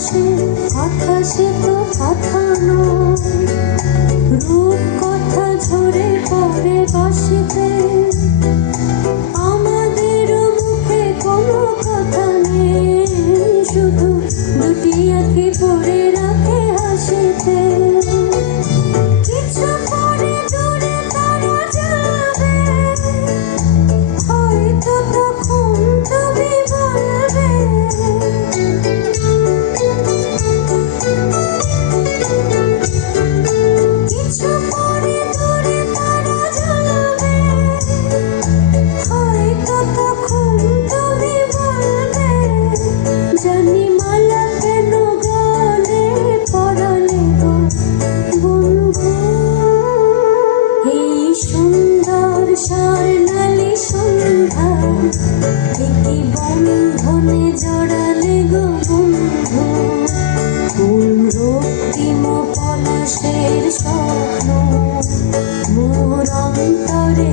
私私と肩の স্বপ্ন মোর অন্তরে